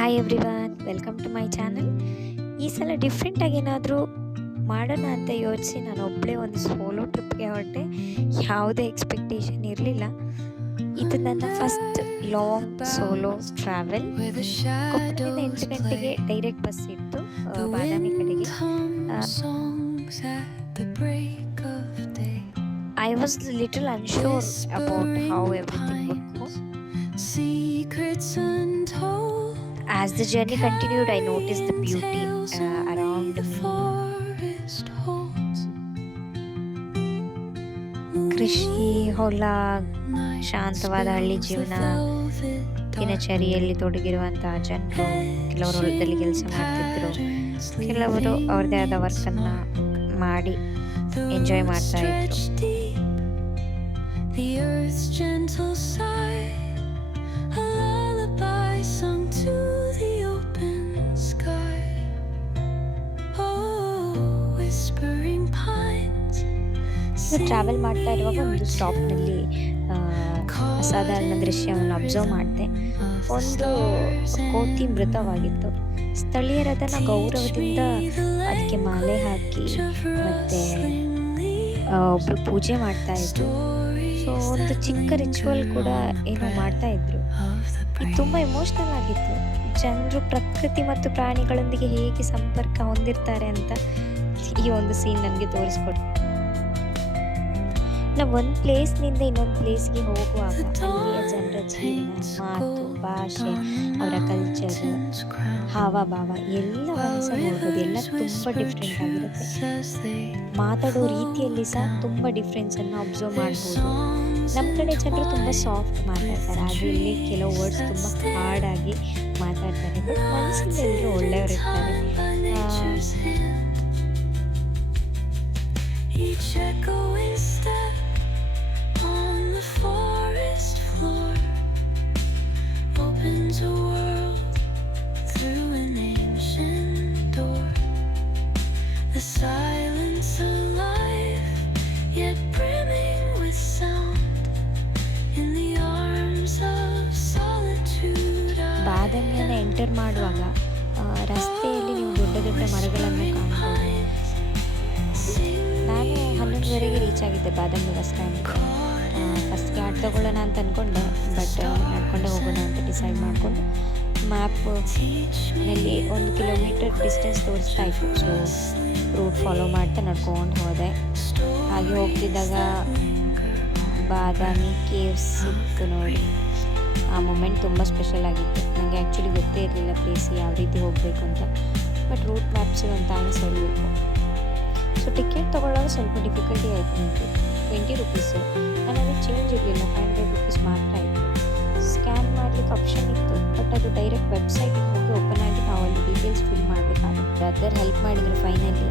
Hi everyone, welcome to my channel. ಈ ಸಲ ಡಿಫ್ರೆಂಟಾಗಿ ಏನಾದರೂ ಮಾಡೋಣ ಅಂತ ಯೋಚಿಸಿ ನಾನು ಒಬ್ಬಳೇ ಒಂದು ಸೋಲೋ ಟ್ರಿಪ್ಗೆ ಹೊರಟೆ. ಯಾವುದೇ ಎಕ್ಸ್ಪೆಕ್ಟೇಷನ್ ಇರಲಿಲ್ಲ. ಇದು ನನ್ನ ಫಸ್ಟ್ ಲಾಂಗ್ ಸೋಲೋ ಟ್ರಾವೆಲ್. ಕೊಪ್ಪಳದಿಂದ 8 ಗಂಟೆಗೆ ಡೈರೆಕ್ಟ್ ಬಸ್ ಇತ್ತು ಬಾದಾಮಿ ಕಡೆಗೆ. I was little unsure about how everything would go. As the journey continued, I noticed the beauty around me. ಕೃಷಿ, ಹೊಲ, ಶಾಂತವಾದ ಹಳ್ಳಿ ಜೀವನ, ದಿನಚರಿಯಲ್ಲಿ ತೊಡಗಿರುವಂತಹ ಜನರು. ಕೆಲವರು ಹೊಲದಲ್ಲಿ ಕೆಲಸ ಮಾಡ್ತಿದ್ರು, ಕೆಲವರು ಅವ್ರದ್ದೇ ಆದ ವರ್ಕನ್ನು ಮಾಡಿ ಎಂಜಾಯ್ ಮಾಡ್ತಾ ಇದ್ರು. ಟ್ರಾವೆಲ್ ಮಾಡ್ತಾ ಇರುವಾಗ ಒಂದು ಸ್ಟಾಪ್ನಲ್ಲಿ ಅಸಾಧಾರಣ ದೃಶ್ಯವನ್ನು ಅಬ್ಸರ್ವ್ ಮಾಡಿದೆ. ಒಂದು ಕೋತಿ ಮೃತವಾಗಿತ್ತು. ಸ್ಥಳೀಯರು ಅದನ್ನು ಗೌರವದಿಂದ ಅದಕ್ಕೆ ಮಾಲೆ ಹಾಕಿ ಮತ್ತೆ ಒಬ್ಬರು ಪೂಜೆ ಮಾಡ್ತಾ ಇದ್ರು. ಸೊ ಒಂದು ಚಿಕ್ಕ ರಿಚುವಲ್ ಕೂಡ ಏನೋ ಮಾಡ್ತಾ ಇದ್ರು. ಇದು ತುಂಬ ಎಮೋಷ್ನಲ್ ಆಗಿತ್ತು. ಜನರು ಪ್ರಕೃತಿ ಮತ್ತು ಪ್ರಾಣಿಗಳೊಂದಿಗೆ ಹೇಗೆ ಸಂಪರ್ಕ ಹೊಂದಿರ್ತಾರೆ ಅಂತ ಈ ಒಂದು ಸೀನ್ ನನಗೆ ತೋರಿಸ್ಕೊಟ್ಟು. ನಾವು ಒಂದು ಪ್ಲೇಸ್ನಿಂದ ಇನ್ನೊಂದು ಪ್ಲೇಸ್ಗೆ ಹೋಗುವಾಗ ಅಲ್ಲಿಯ ಜನರ ಜೀವನ, ಮಾತು, ಭಾಷೆ, ಅವರ ಕಲ್ಚರ್, ಹಾವಭಾವ ಎಲ್ಲವನ್ನು ಸಹ ನೋಡ್ಬೋದು. ಎಲ್ಲ ತುಂಬ ಡಿಫ್ರೆಂಟ್ ಆಗಿರುತ್ತೆ. ಮಾತಾಡೋ ರೀತಿಯಲ್ಲಿ ಸಹ ತುಂಬ ಡಿಫ್ರೆನ್ಸನ್ನು ಅಬ್ಸರ್ವ್ ಮಾಡ್ಬೋದು. ನಮ್ಮ ಕಡೆ ಜನರು ತುಂಬ ಸಾಫ್ಟ್ ಮಾತಾಡ್ತಾರೆ, ಆದರೆ ಇಲ್ಲಿ ಕೆಲವು ವರ್ಡ್ಸ್ ತುಂಬ ಹಾರ್ಡಾಗಿ ಮಾತಾಡ್ತಾರೆ. ಬಟ್ ಮನಸ್ಸಿಂದ ಎಲ್ಲರೂ ಒಳ್ಳೆಯವರು ಇರ್ತಾರೆ. ಬಾದಾಮಿಯನ್ನು ಎಂಟರ್ ಮಾಡುವಾಗ ರಸ್ತೆಯಲ್ಲಿ ನೀವು ದೊಡ್ಡ ದೊಡ್ಡ ಮರಗಳನ್ನು ಕಾಣ್ಬೋದು. ನಾನು 11:30ಗೆ ರೀಚ್ ಆಗಿದ್ದೆ ಬಾದಾಮಿ ಬಸ್ ಸ್ಟ್ಯಾಂಡ್ಗೆ. ಫಸ್ಟ್ ಕ್ಯಾಬ್ ತೊಗೊಳ್ಳೋಣ ಅಂತ ಅಂದ್ಕೊಂಡೆ, ಬಟ್ ನಡ್ಕೊಂಡೆ ಹೋಗೋಣ ಅಂತ ಡಿಸೈಡ್ ಮಾಡಿಕೊಂಡು ಮ್ಯಾಪ್ನಲ್ಲಿ 1 ಕಿಲೋಮೀಟರ್ ಡಿಸ್ಟೆನ್ಸ್ ತೋರಿಸ್ತಾ ಇತ್ತು. ಸೊ ರೂಟ್ ಫಾಲೋ ಮಾಡ್ತಾ ನಡ್ಕೊಂಡು ಹೋದೆ. ಹಾಗೆ ಹೋಗ್ತಿದ್ದಾಗ ಬಾದಾಮಿ ಕೇವ್ಸ್ ಸಿಕ್ತು ನೋಡಿ. ಆ ಮೂಮೆಂಟ್ ತುಂಬ ಸ್ಪೆಷಲ್ ಆಗಿತ್ತು. ನನಗೆ ಆ್ಯಕ್ಚುಲಿ ಗೊತ್ತೇ ಇರಲಿಲ್ಲ ಪ್ಲೇಸ್ ಯಾವ ರೀತಿ ಹೋಗಬೇಕು ಅಂತ. ಬಟ್ ರೂಟ್ ಮ್ಯಾಪ್ಸಿಗೆ ಒಂದು ಥ್ಯಾಂಕ್ಸ್ ಹೇಳಬೇಕು. ಸೊ ಟಿಕೆಟ್ ತೊಗೊಳ್ಳೋದು ಸ್ವಲ್ಪ ಡಿಫಿಕಲ್ಟಿ ಆಯಿತು. ನನಗೆ 20 ರುಪೀಸು. ನನ್ನಲ್ಲಿ ಚೇಂಜ್ ಇರಲಿಲ್ಲ, 500 ರುಪೀಸ್ ಮಾತ್ರ ಇತ್ತು. ಸ್ಕ್ಯಾನ್ ಮಾಡಲಿಕ್ಕೆ ಆಪ್ಷನ್ ಇತ್ತು, ಬಟ್ ಅದು ಡೈರೆಕ್ಟ್ ವೆಬ್ಸೈಟಿಗೆ ಹೋಗಿ ಓಪನ್ ಆಗಿ ನಾವು ಅಲ್ಲಿ ಡೀಟೇಲ್ಸ್ ಫಿಲ್ ಮಾಡಬೇಕಾಗುತ್ತೆ. ಅದರ ಹೆಲ್ಪ್ ಮಾಡಿದರು. ಫೈನಲಿ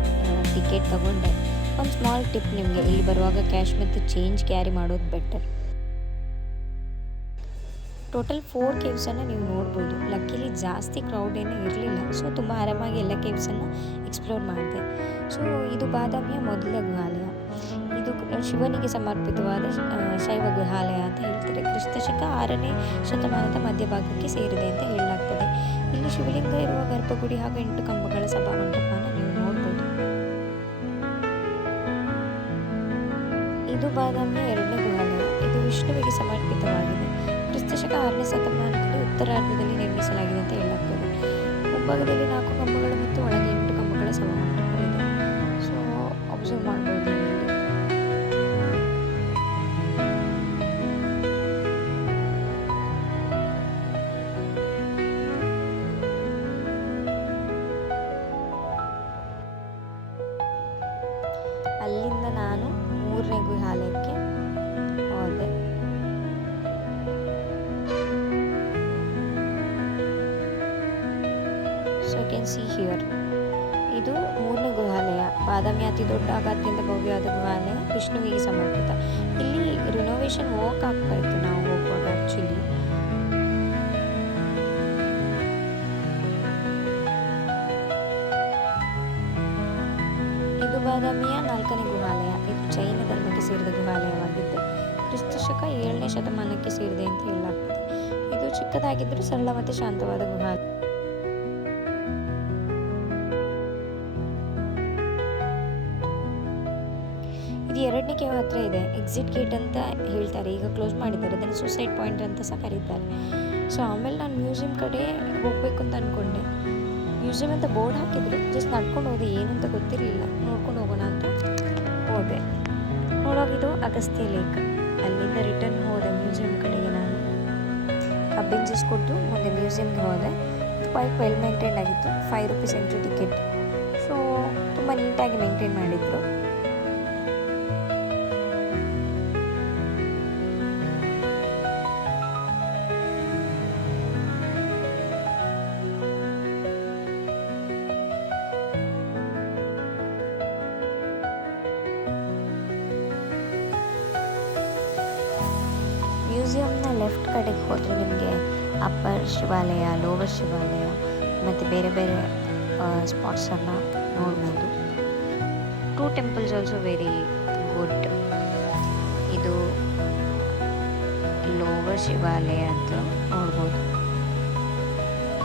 ಟಿಕೆಟ್ ತೊಗೊಂಡೆ. ಒಂದು ಸ್ಮಾಲ್ ಟಿಪ್ ನಿಮಗೆ, ಇಲ್ಲಿ ಬರುವಾಗ ಕ್ಯಾಶ್ ಮತ್ತು ಚೇಂಜ್ ಕ್ಯಾರಿ ಮಾಡೋದು ಬೆಟರ್. ಟೋಟಲ್ 4 ಕೇವ್ಸನ್ನು ನೀವು ನೋಡ್ಬೋದು. ಲಕ್ಕಿಲಿ ಜಾಸ್ತಿ ಕ್ರೌಡ್ ಏನೂ ಇರಲಿಲ್ಲ. ಸೊ ತುಂಬ ಆರಾಮಾಗಿ ಎಲ್ಲ ಕೇವ್ಸನ್ನು ಎಕ್ಸ್ಪ್ಲೋರ್ ಮಾಡಿದೆ. ಸೊ ಇದು ಬಾದಾಮಿಯ ಮೊದಲ ಗುಹಾಲಯ. ಇದು ಶಿವನಿಗೆ ಸಮರ್ಪಿತವಾದ ಶೈವ ಗುಹಾಲಯ ಅಂತ ಹೇಳ್ತಾರೆ. ಕ್ರಿಸ್ತಶಕ 6ನೇ ಶತಮಾನದ ಮಧ್ಯಭಾಗಕ್ಕೆ ಸೇರಿದೆ ಅಂತ ಹೇಳಲಾಗ್ತದೆ. ಇಲ್ಲಿ ಶಿವಲಿಂಗ ಇರುವ ಗರ್ಭಗುಡಿ ಹಾಗೂ 8 ಕಂಬಗಳ ಸಭಾಮಂಟಪನ ನೀವು ನೋಡ್ಬೋದು. ಇದು ಬಾದಾಮಿಯ 2ನೇ ಗುಹಾಲಯ. ಇದು ವಿಷ್ಣುವಿಗೆ ಸಮರ್ಪಿತವಾಗಿದೆ. ಕ್ರಿಸ್ತಶಕ 6ನೇ ಶತಮಾನದಲ್ಲಿ ಉತ್ತರಾರ್ಧದಲ್ಲಿ ನಿರ್ಮಿಸಲಾಗಿದೆ ಅಂತ ಹೇಳಲಾಗ್ತದೆ. ಮುಂಭಾಗದಲ್ಲಿ 4 ಕಂಬಗಳು ಮತ್ತು ಒಳಗೆ 8 ಕಂಬಗಳ ಸಭಾಮಂಟಪ ಇದೆ. ಸೊ ಅಬ್ಸರ್ವ್ ಮಾಡ್ಬೋದು. ಅಲ್ಲಿಂದ ನಾನು 3ನೇ ಗುಹಾಲಯಕ್ಕೆ ಹೋದೆ. So you can see here. ಇದು 3ನೇ ಗುಹಾಲಯ. ಬಾದಾಮಿ ಅತಿ ದೊಡ್ಡ ಹಾಗೂ ಅತ್ಯಂತ ಭವ್ಯವಾದ ಗುಹಾಲಯ, ವಿಷ್ಣುವಿಗೆ ಸಮರ್ಪಿತ. ಇಲ್ಲಿ ರಿನೋವೇಷನ್ ವರ್ಕ್ ಆಗ್ತಾ ಇತ್ತು ನಾವು ಹೋಗುವಾಗ. ಆ್ಯಕ್ಚುಲಿ ಇದು ಬಾದಾಮಿಯ 4ನೇ ಗುಹಾಲಯ. ಇದು ಜೈನ ಧರ್ಮಕ್ಕೆ ಸೇರಿದ ಗುಹಾಲಯವಾಗಿದ್ದು ಕ್ರಿಸ್ತಶಕ 7ನೇ ಶತಮಾನಕ್ಕೆ ಸೇರಿದೆ ಅಂತ ಹೇಳಲಾಗ್ತದೆ. ಇದು ಚಿಕ್ಕದಾಗಿದ್ದರೂ ಸರಳ ಮತ್ತು ಶಾಂತವಾದ ಗುಹಾಲಯ. ಇದು 2ನೇ ಕೇವ್ ಹತ್ರ ಇದೆ. ಎಕ್ಸಿಟ್ ಗೇಟ್ ಅಂತ ಹೇಳ್ತಾರೆ, ಈಗ ಕ್ಲೋಸ್ ಮಾಡಿದ್ದಾರೆ, ಅದನ್ನು ಸೂಸೈಡ್ ಪಾಯಿಂಟ್ ಅಂತ ಸಹ ಕರೀತಾರೆ. ಸೊ ಆಮೇಲೆ ನಾನು ಮ್ಯೂಸಿಯಂ ಕಡೆ ಹೋಗಬೇಕು ಅಂತ ಅಂದ್ಕೊಂಡೆ. ಮ್ಯೂಸಿಯಂ ಅಂತ ಬೋರ್ಡ್ ಹಾಕಿದ್ರು, ಜಸ್ಟ್ ನಡ್ಕೊಂಡು ಹೋದೆ, ಏನು ಅಂತ ಗೊತ್ತಿರಲಿಲ್ಲ, ನೋಡ್ಕೊಂಡು ಹೋಗೋಣ ಅಂತ ಹೋದೆ. ನೋಡೋಗಿದ್ದು ಅಗಸ್ತ್ಯ ಲೇಕ್. ಅಲ್ಲಿಂದ ರಿಟರ್ನ್ ಹೋದೆ ಮ್ಯೂಸಿಯಂ ಕಡೆಗೆ. ನಾನು ಕಬ್ಬಿಂಜಸ್ ಕೊಟ್ಟು ಮುಂದೆ ಮ್ಯೂಸಿಯಮ್ಗೆ ಹೋದೆ. ಕ್ವೈಟ್ ವೆಲ್ ಮೇಂಟೈನ್ ಆಗಿತ್ತು. 5 ರೂಪೀಸ್ ಎಂಟ್ರಿ ಟಿಕೆಟ್. ಸೊ ತುಂಬ ನೀಟಾಗಿ ಮೇಂಟೈನ್ ಮಾಡಿದ್ರು. ಮ್ಯೂಸಿಯಂನ ಲೆಫ್ಟ್ ಕಡೆಗೆ ಹೋದರೆ ನಿಮಗೆ ಅಪ್ಪರ್ ಶಿವಾಲಯ, ಲೋವರ್ ಶಿವಾಲಯ ಮತ್ತು ಬೇರೆ ಬೇರೆ ಸ್ಪಾಟ್ಸನ್ನು ನೋಡ್ಬೋದು. 2 ಟೆಂಪಲ್ಸ್ ಆಲ್ಸೋ ವೆರಿ ಗುಡ್. ಇದು ಲೋವರ್ ಶಿವಾಲಯ ಅಂತ ನೋಡ್ಬೋದು.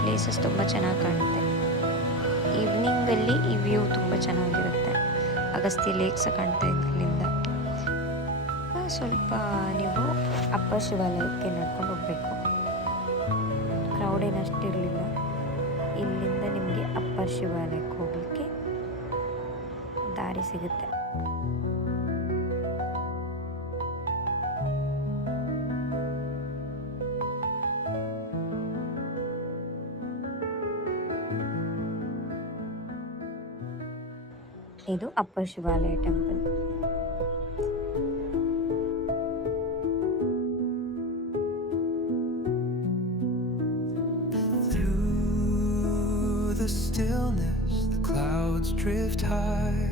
ಪ್ಲೇಸಸ್ ತುಂಬ ಚೆನ್ನಾಗಿ ಕಾಣುತ್ತೆ. ಈವ್ನಿಂಗಲ್ಲಿ ಈ ವ್ಯೂ ತುಂಬ ಚೆನ್ನಾಗಿರುತ್ತೆ. ಅಗಸ್ತ್ಯ ಲೇಕ್ ಸಹ ಕಾಣ್ತಾ ಇದೆ ಇಲ್ಲಿಂದ. ಸ್ವಲ್ಪ ನೀವು ಅಪ್ಪರ್ ಶಿವಾಲಯಕ್ಕೆ ನಡ್ಕೊಂಡು ಹೋಗಬೇಕು. ಕ್ರೌಡ್ ಏನಷ್ಟು ಇರಲಿಲ್ಲ. ಇಲ್ಲಿಂದ ನಿಮಗೆ ಅಪ್ಪರ್ ಶಿವಾಲಯಕ್ಕೆ ಹೋಗಲಿಕ್ಕೆ ದಾರಿ ಸಿಗುತ್ತೆ. ಇದು upper Shivalaya temple. The stillness, the clouds drift high.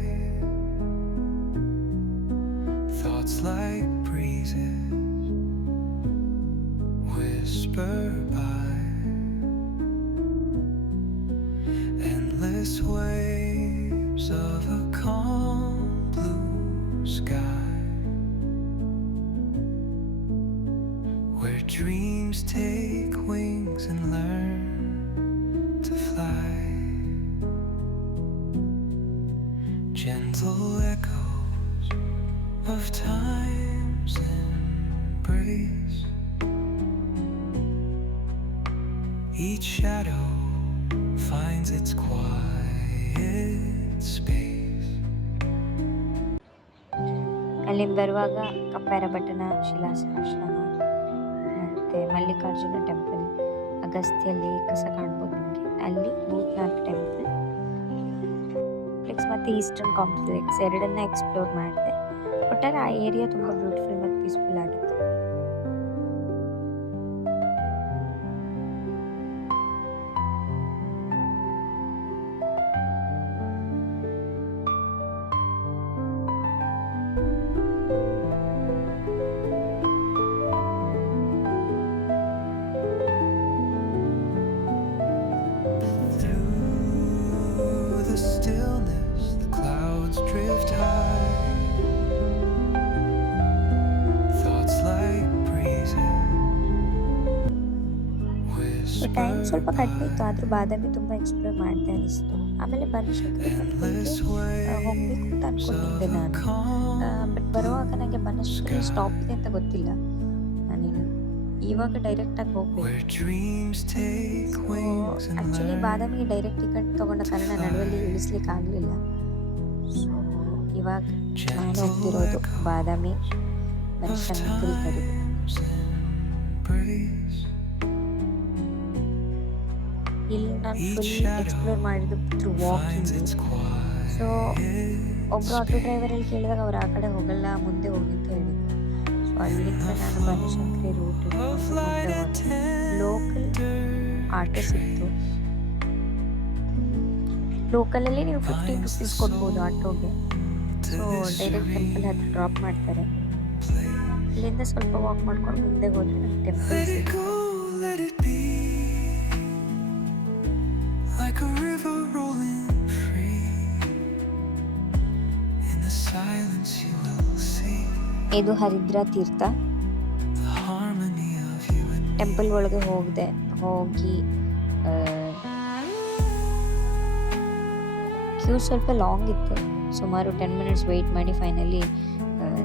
Thoughts like breezes whisper by. Endless waves of a calm blue sky, where dreams take wings and learn to fly. Gentle echoes of time's embrace. Each shadow finds its quiet space. ಅಲ್ಲಿಂದ ಬರುವಾಗ ಕಪ್ಪೆರ ಬಟ್ಟನ ಶಿಲಾಶಾಸನ ಮತ್ತು Mallikarjuna temple, Agastya lake ಸಹ ಕಾಣ್ಬೋದು ನಿಮಗೆ. ಅಲ್ಲಿ ಭೂತನಾಥ್ temple ಮತ್ತು eastern complex ಎರಡನ್ನ explore ಮಾಡಿದೆ. ಒಟ್ಟಾರೆ ಆ ಏರಿಯಾ ತುಂಬ ಬ್ಯೂಟಿಫುಲ್ ಮತ್ತು ಪೀಸ್ಫುಲ್ ಆಗಿತ್ತು. ಟೈಮ್ ಸ್ವಲ್ಪ ಕಡಿಮೆ ಇತ್ತು, ಆದರೂ ಬಾದಾಮಿ ತುಂಬ ಎಕ್ಸ್ಪ್ಲೋರ್ ಮಾಡ್ತಾ ಅನಿಸ್ತು. ಆಮೇಲೆ ಬನಶಂಕರಿ ಹೋಗಬೇಕು ಅಂತ ಅಂದ್ಕೊಂಡಿದ್ದೆ ನಾನು. ಬಟ್ ಬರುವಾಗ ನನಗೆ ಬನಶಂಕರಿ ಸ್ಟಾಪ್ ಇದೆ ಅಂತ ಗೊತ್ತಿಲ್ಲ. ನಾನೇನು ಇವಾಗ ಡೈರೆಕ್ಟಾಗಿ ಹೋಗಬೇಕು. ಆ್ಯಕ್ಚುಲಿ ಬಾದಾಮಿಗೆ ಡೈರೆಕ್ಟ್ ಟಿಕೆಟ್ ತೊಗೊಂಡ ಕಾರಣ ನಡುವಲ್ಲಿ ಇಳಿಸ್ಲಿಕ್ಕೆ ಆಗಲಿಲ್ಲ. ಸೊ ಇವಾಗ ನಾನು ಹೋಗ್ತಿರೋದು ಬಾದಾಮಿ ಬನಶಂಕರಿ ಕಡೆ. ಇಲ್ಲಿ ನಾನು ಫುಲ್ ಎಕ್ಸ್ಪ್ಲೋರ್ ಮಾಡಿದ್ದು ಥ್ರೂ ವಾಕಿಂಗ್. ಸೊ ಒಬ್ಬರು ಆಟೋ ಡ್ರೈವರಲ್ಲಿ ಕೇಳಿದಾಗ ಅವ್ರು ಆ ಕಡೆ ಹೋಗಲ್ಲ, ಮುಂದೆ ಹೋಗಿ ಅಂತ ಹೇಳಿದ್ರು. ಸೊ ಅಲ್ಲಿಂದ ನಾನು ಬನಶಂಕರಿ ರೂಟ್ ಲೋಕಲ್ ಆಟೋ ಸಿಕ್ತು. ಲೋಕಲಲ್ಲಿ ನೀವು 15 ರೂಪೀಸ್ ಕೊಡ್ಬೋದು ಆಟೋಗೆ. ಸೊ ಡೈರೆಕ್ಟ್ ಟೆಂಪಲ್ ಹತ್ರ ಡ್ರಾಪ್ ಮಾಡ್ತಾರೆ. ಅಲ್ಲಿಂದ ಸ್ವಲ್ಪ ವಾಕ್ ಮಾಡ್ಕೊಂಡು ಮುಂದೆ ಹೋದರೆ ನಮ್ಮ ಟೆಂಪಲ್ ಸಿಗುತ್ತೆ. Like a river rolling free, in the silence you will see. ಇದು ಹರಿದ್ರ ತೀರ್ಥ. The harmony of you and me. Temple ಒಳಗೆ ಹೋಗಿ ಕ್ಯೂ ಸ್ವಲ್ಪ ಲಾಂಗ್ ಇತ್ತು. ಸುಮಾರು 10 ಮಿನಿಟ್ಸ್ ವೆಯ್ಟ್ ಮಾಡಿ ಫೈನಲಿ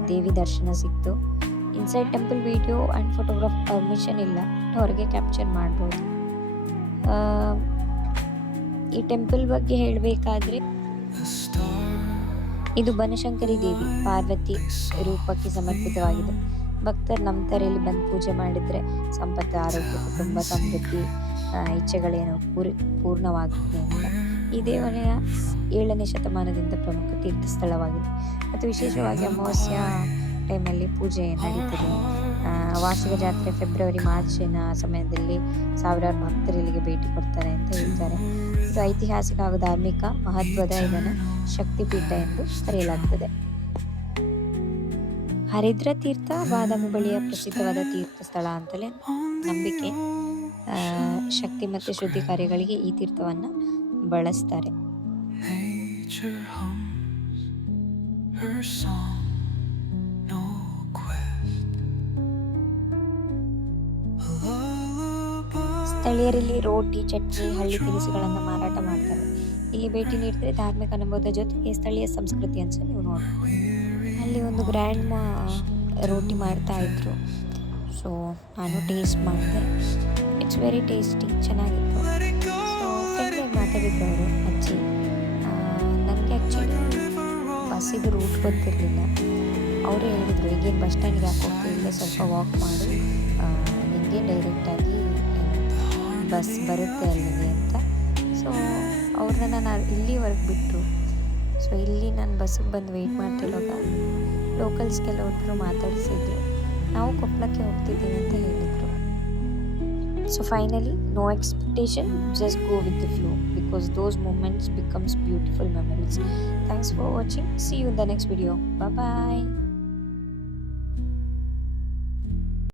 ದೇವಿ ದರ್ಶನ ಸಿಕ್ತು. Inside temple video and photograph permission ಇಲ್ಲ, ಹೊರಗೆ ಕ್ಯಾಪ್ಚರ್ ಮಾಡ್ಬೋದು. ಈ ಟೆಂಪಲ್ ಬಗ್ಗೆ ಹೇಳಬೇಕಾದ್ರೆ ಇದು ಬನಶಂಕರಿ ದೇವಿ ಪಾರ್ವತಿ ರೂಪಕ್ಕೆ ಸಮರ್ಪಿತವಾಗಿದೆ. ಭಕ್ತರು ನಂಬ್ತಾರೆ ಇಲ್ಲಿ ಬಂದು ಪೂಜೆ ಮಾಡಿದರೆ ಸಂಪತ್ತು, ಆರೋಗ್ಯ, ಕುಟುಂಬ ಸಮೃದ್ಧಿ ಇಚ್ಛೆಗಳೇನು ಪೂರ್ಣವಾಗುತ್ತೆ ಅಂತ. ಈ ದೇವಾಲಯ 7ನೇ ಶತಮಾನದಿಂದ ಪ್ರಮುಖ ತೀರ್ಥ ಸ್ಥಳವಾಗಿದೆ ಮತ್ತು ವಿಶೇಷವಾಗಿ ಅಮಾವಾಸ್ಯ ಟೈಮಲ್ಲಿ ಪೂಜೆ ನಡೀತದೆ. ವಾರ್ಷಿಕ ಜಾತ್ರೆ ಫೆಬ್ರವರಿ ಮಾರ್ಚಿನ ಸಮಯದಲ್ಲಿ ಸಾವಿರಾರು ಭಕ್ತರು ಇಲ್ಲಿಗೆ ಭೇಟಿ ಕೊಡ್ತಾರೆ ಅಂತ ಹೇಳ್ತಾರೆ. ಇದು ಐತಿಹಾಸಿಕ ಹಾಗೂ ಧಾರ್ಮಿಕ ಮಹತ್ವದ ಇದನ್ನು ಶಕ್ತಿಪೀಠ ಎಂದು ಕರೆಯಲಾಗ್ತದೆ. ಹರಿದ್ರ ತೀರ್ಥ ಬಾದಾಮಿ ಬಳಿಯ ಪ್ರಸಿದ್ಧವಾದ ತೀರ್ಥ ಸ್ಥಳ ಅಂತಲೇ ನಂಬಿಕೆ. ಶಕ್ತಿ ಮತ್ತು ಶುದ್ಧಿ ಕಾರ್ಯಗಳಿಗೆ ಈ ತೀರ್ಥವನ್ನು ಬಳಸ್ತಾರೆ. Nature hums her song, no quest. A lullaby. ಸ್ಥಳೀಯರಲ್ಲಿ ರೋಟಿ, ಚಟ್ನಿ, ಹಳ್ಳಿ ತಿನಿಸುಗಳನ್ನು ಮಾರಾಟ ಮಾಡ್ತಾರೆ. ಇಲ್ಲಿ ಭೇಟಿ ನೀಡಿದ್ರೆ ಧಾರ್ಮಿಕ ಅನುಭವದ ಜೊತೆಗೆ ಸ್ಥಳೀಯ ಸಂಸ್ಕೃತಿಯನ್ನು ಸಹ ನೀವು ನೋಡ್ಬೋದು. ಅಲ್ಲಿ ಒಂದು ಗ್ರ್ಯಾಂಡ್ ಮಾ ರೋಟಿ ಮಾಡ್ತಾ ಇದ್ರು. ಸೊ ನಾನು ಟೇಸ್ಟ್ ಮಾಡಿದೆ. ಇಟ್ಸ್ ವೆರಿ ಟೇಸ್ಟಿ, ಚೆನ್ನಾಗಿತ್ತು. ಸೊ ಫ್ರೆಂಡ್ಲಿಯಾಗಿ ಮಾತಾಡಿದ್ರು ಅವರು ಅಜ್ಜಿ. ನನಗೆ ಆ್ಯಕ್ಚುಲಿ ಬಸ್ಸಿಗೆ ರೂಟ್ ಗೊತ್ತಿರಲಿಲ್ಲ. ಅವರೇ ಹೇಳಿದರು, ಈಗೇನು ಬಸ್ ಸ್ಟ್ಯಾಂಡ್ಗೆ ಯಾಕೆ ಹೋಗ್ತೀವಿ, ಇಲ್ಲೇ ಸ್ವಲ್ಪ ವಾಕ್ ಮಾಡು, ನಿನಗೆ ಡೈರೆಕ್ಟಾಗಿ ಬಸ್ ಬರುತ್ತೆ ಅಲ್ಲಿಗೆ ಅಂತ. ಸೊ ಅವ್ರನ್ನ ನಾನು ಇಲ್ಲಿವರೆಗೆ ಬಿಟ್ಟರು. ಸೊ ಇಲ್ಲಿ ನಾನು ಬಸ್ಸಿಗೆ ಬಂದು ವೆಯ್ಟ್ ಮಾಡ್ತಿರುವಾಗ ಲೋಕಲ್ಸ್ ಕೆಲವೊಬ್ಬರು ಮಾತಾಡಿಸಿದ್ರು, ನಾವು ಕೊಪ್ಪಳಕ್ಕೆ ಹೋಗ್ತಿದ್ದೀವಿ ಅಂತ ಹೇಳಿದರು. So finally no expectation, just go with the flow because those moments becomes beautiful memories. Thanks for watching. See you in the next video. Bye bye.